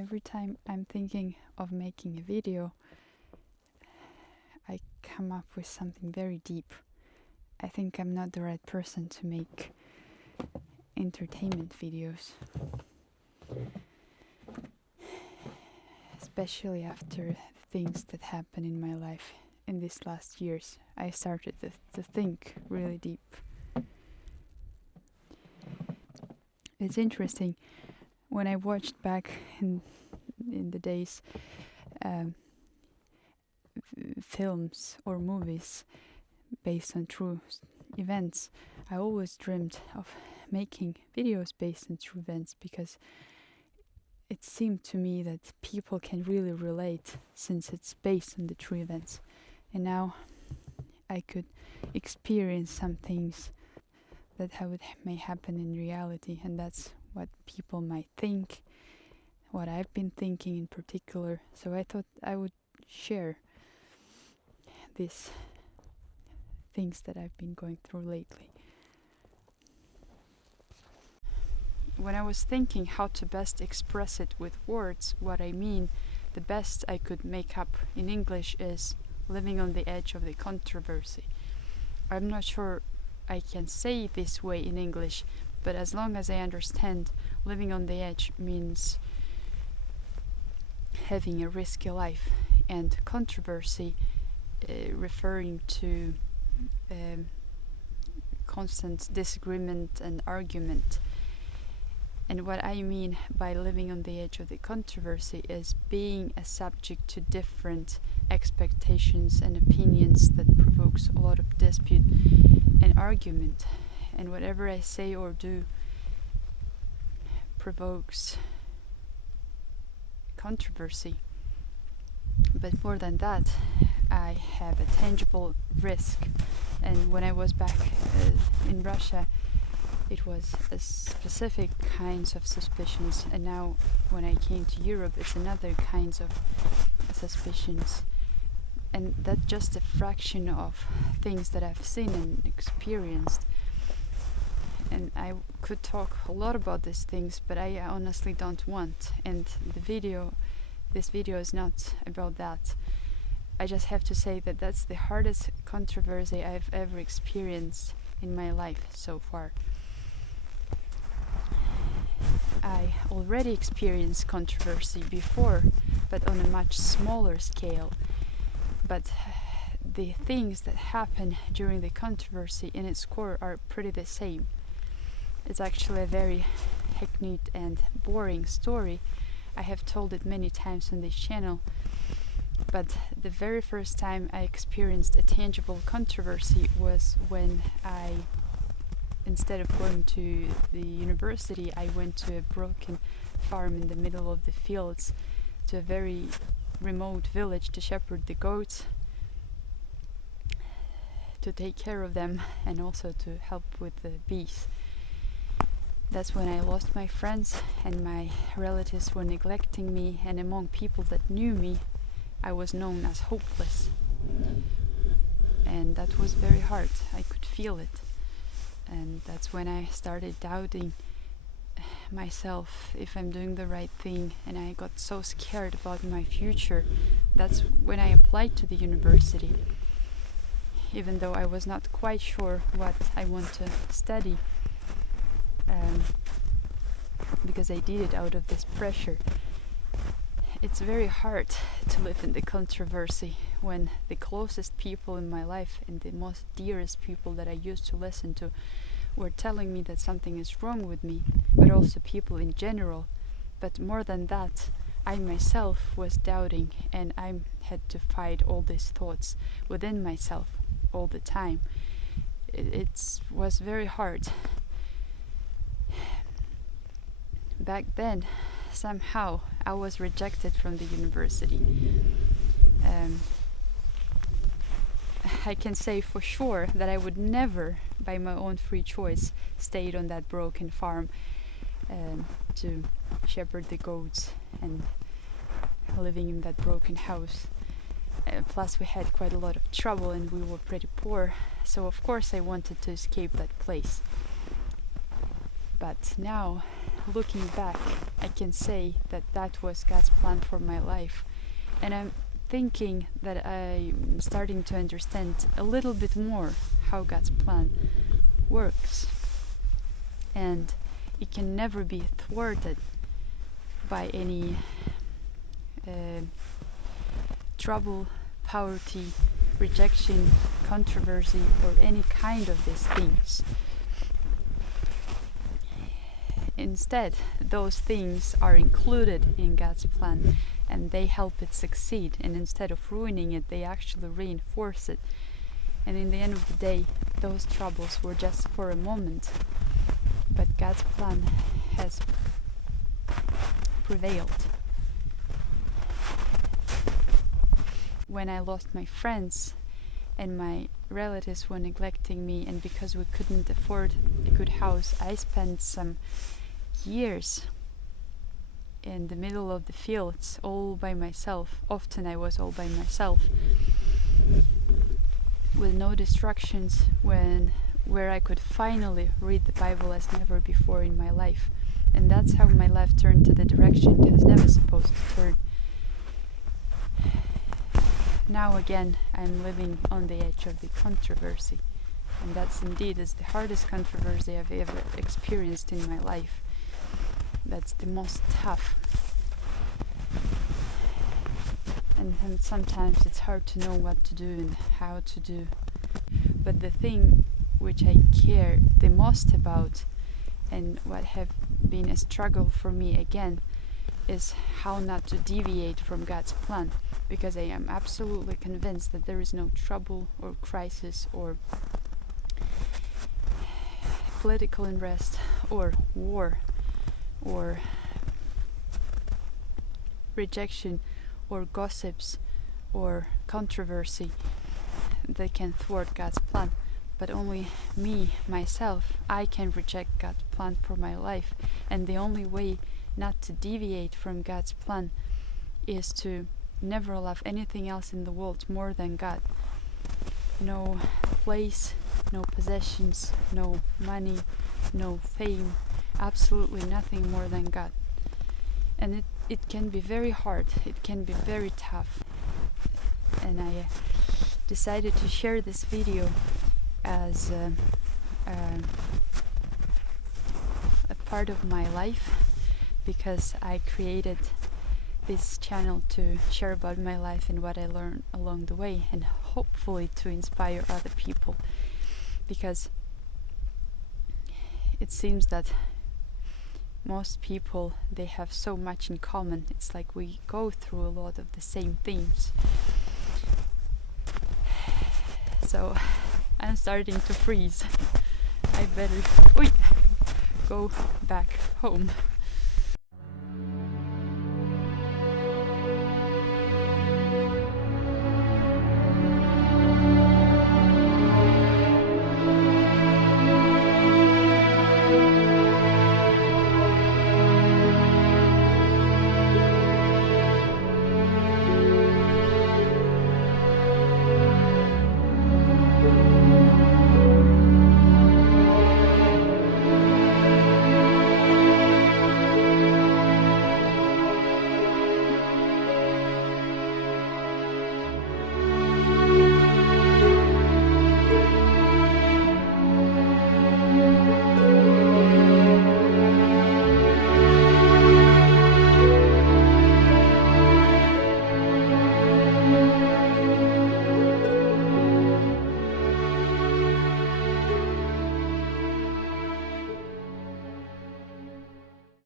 every time I'm thinking of making a video, I come up with something very deep. I think I'm not the right person to make entertainment videos. Especially after things that happened in my life in these last years, I started to think really deep. It's interesting, when I watched back in the days films or movies based on true events, I always dreamed of making videos based on true events, because it seemed to me that people can really relate since it's based on the true events. And now I could experience some things that may happen in reality, and that's what people might think, what I've been thinking in particular. So I thought I would share these things that I've been going through lately. When I was thinking how to best express it with words, what I mean, the best I could make up in English is living on the edge of the controversy. I'm not sure I can say it this way in English, but as long as I understand, living on the edge means having a risky life, and controversy referring to constant disagreement and argument. And what I mean by living on the edge of the controversy is being a subject to different expectations and opinions that provokes a lot of dispute and argument. And whatever I say or do provokes controversy. But more than that, I have a tangible risk. And when I was back in Russia, it was a specific kinds of suspicions, and now when I came to Europe, it's another kinds of suspicions. And that's just a fraction of things that I've seen and experienced. And I could talk a lot about these things, but I honestly don't want. And this video is not about that. I just have to say that that's the hardest controversy I've ever experienced in my life so far. I already experienced controversy before, but on a much smaller scale. But the things that happen during the controversy in its core are pretty the same. It's actually a very hackneyed and boring story. I have told it many times on this channel, but the very first time I experienced a tangible controversy was when instead of going to the university, I went to a broken farm in the middle of the fields, to a very remote village to shepherd the goats, to take care of them, and also to help with the bees. That's when I lost my friends, and my relatives were neglecting me, and among people that knew me, I was known as hopeless. And that was very hard. I could feel it. And that's when I started doubting myself, if I'm doing the right thing, and I got so scared about my future. That's when I applied to the university, even though I was not quite sure what I want to study, because I did it out of this pressure. It's very hard to live in the controversy when the closest people in my life and the most dearest people that I used to listen to were telling me that something is wrong with me, but also people in general. But more than that, I myself was doubting, and I had to fight all these thoughts within myself all the time. It was very hard. Back then, somehow I was rejected from the university. I can say for sure that I would never, by my own free choice, stayed on that broken farm to shepherd the goats and living in that broken house. Plus we had quite a lot of trouble and we were pretty poor, so of course I wanted to escape that place. But now, looking back, I can say that that was God's plan for my life. And I'm thinking that I'm starting to understand a little bit more how God's plan works. And it can never be thwarted by any trouble, poverty, rejection, controversy, or any kind of these things. Instead, those things are included in God's plan and they help it succeed, and instead of ruining it, they actually reinforce it. And in the end of the day, those troubles were just for a moment, but God's plan has prevailed. When I lost my friends and my relatives were neglecting me, and because we couldn't afford a good house, I spent some years in the middle of the fields all by myself. Often I was all by myself with no distractions, where I could finally read the Bible as never before in my life. And that's how my life turned to the direction it was never supposed to turn. Now again, I'm living on the edge of the controversy, and that's indeed is the hardest controversy I've ever experienced in my life. That's the most tough. And sometimes it's hard to know what to do and how to do. But the thing which I care the most about, and what have been a struggle for me again, is how not to deviate from God's plan, because I am absolutely convinced that there is no trouble or crisis or political unrest or war or rejection or gossips or controversy that can thwart God's plan. But only me, myself, I can reject God's plan for my life. And the only way not to deviate from God's plan is to never love anything else in the world more than God. No place, no possessions, no money, no fame, absolutely nothing more than God. And it can be very hard, it can be very tough. And I decided to share this video as a part of my life, because I created this channel to share about my life and what I learned along the way, and hopefully to inspire other people, because it seems that most people, they have so much in common. It's like we go through a lot of the same things. So I'm starting to freeze. I better go back home.